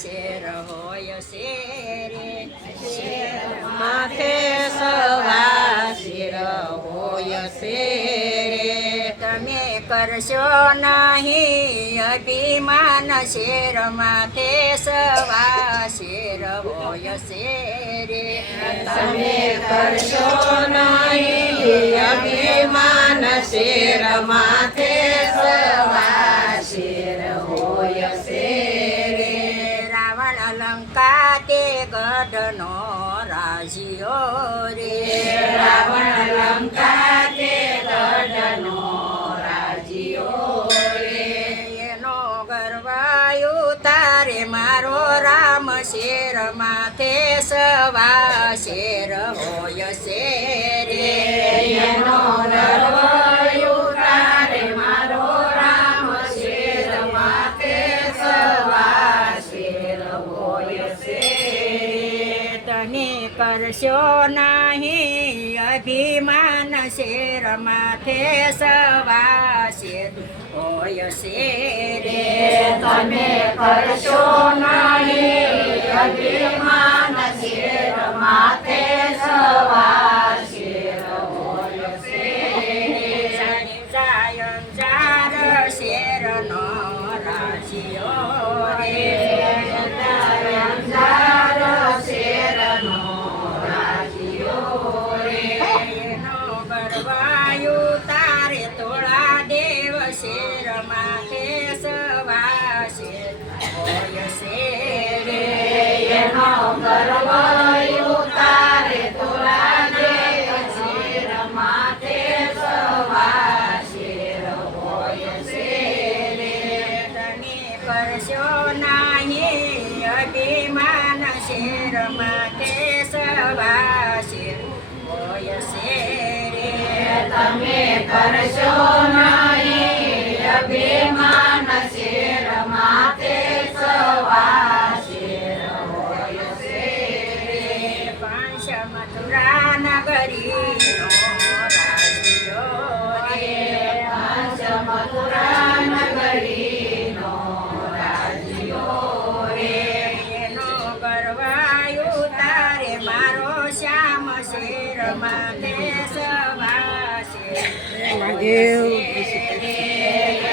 Share હોય શેરે માથે સવા શેર હોય શેરે. તમે કરશો નહીં અભિમાન શેર માથે સવા શેર હોય શેરે. તમે કરશો નહીં અભિમાન શેર માથે સવા શેર હોય શેરે. રાવણ લંકા તે ગઢનો રાજીયો રે. રાવણ લંકા તે ગઢનો રાજીયો રે. એનો ગરવાયું તારે મારો રામ શેર માથે સવા શેર હોય શેરે. એનો ગરવાયું તારે મારો રામ શેર માથે સવા શેર હોય શેરે. તને કરશો નહીં અભિમાન શેર માથે સવા શેર હોય શેરે. તમે કરશો નહીં અભિમાન શેર માથે સવા શેર હોય શેરે. સાયં ચાર શેરનો રાજીયો રે. એનો ગરવાયું તારે તોળા દેવ શેર માથે સવા શેર હોય શેરે. એનો ગરવાયું તારે તોલા દેવ શેર માથે સવા શેર હોય શેરે. તને કરશો નહીં અભિમાન શેર માથે સવા શેર હોય શેરે. તમે કરશો નહીં અભિમાન શેર માથે સવા શેર હોય શેરે. પાંચ મથુરા નગરીનો રાજીયો રે. પાંચ મથુરા નગરીનો રાજીયો રે. એનો ગરવાયું તારે મારો શ્યામ શેર માથે સવા શેર હોય શેરે.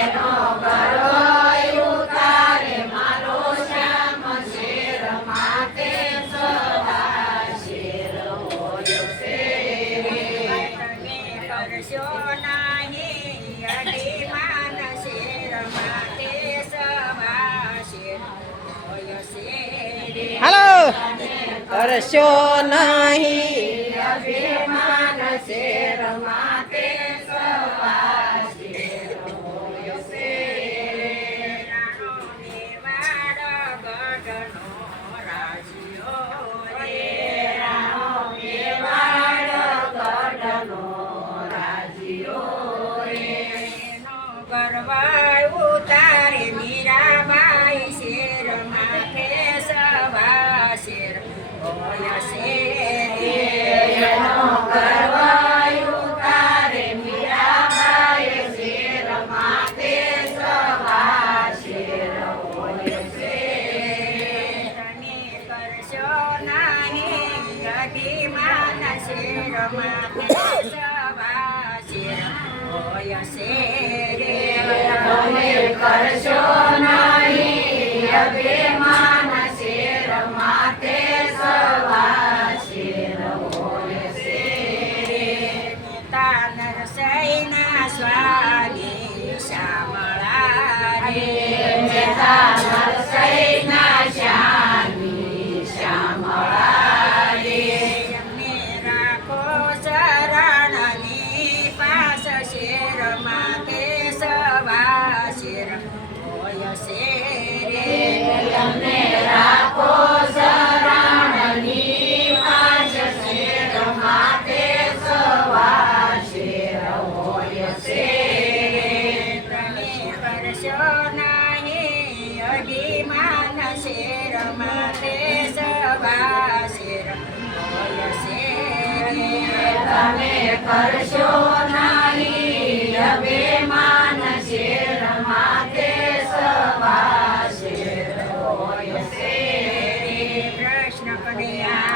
એનો ગરવાયું તારે મારો શ્યામ શેર માથે સવા શેર હોય શેરે. તમે કરશો નહીં અભિમાન શેર માથે સવા શેર હોય શેરે. કરશો નહીં અભિમાન શેર માથે સવા શેર હોય શેરે. રાણો મેવાડ ગઢનો રાજીયો રે. રાણો મેવાડ ગઢનો રાજીયો રે. એનો ગરવાયું તારે મીરાબાઈ શેર માથે સવા શેર હોય શેરે. એનો ગરવાયું તારે મીરાબાઈ શેર માથે સવા શેર હોય શેરે. તને કરશો નહીં અભિમાન શેર માથે સવા શેર હોય શેરે. તમે કરશો નહીં અભિમાન શેર માથે સવા શેર હોય શેરે. પિતા નરસૈના સ્વામી શ્યામળા રે. મેતા નરસૈના શ્યામી શ્યામળા રે. એમને રાખો શરણની પાસ શેર માથે સવા શેર હોય શેરે. તમને રાખો શરણની પાસ શેર માથે સવા શેર હોય શેરે. તમે કરશો નહીં અભિમાન શેર માથે સવા શેર હોય શેરે. તમે કરશો નહીં અભિમાન શેર માથે સવા શેર હોય શેરે. કનૈયા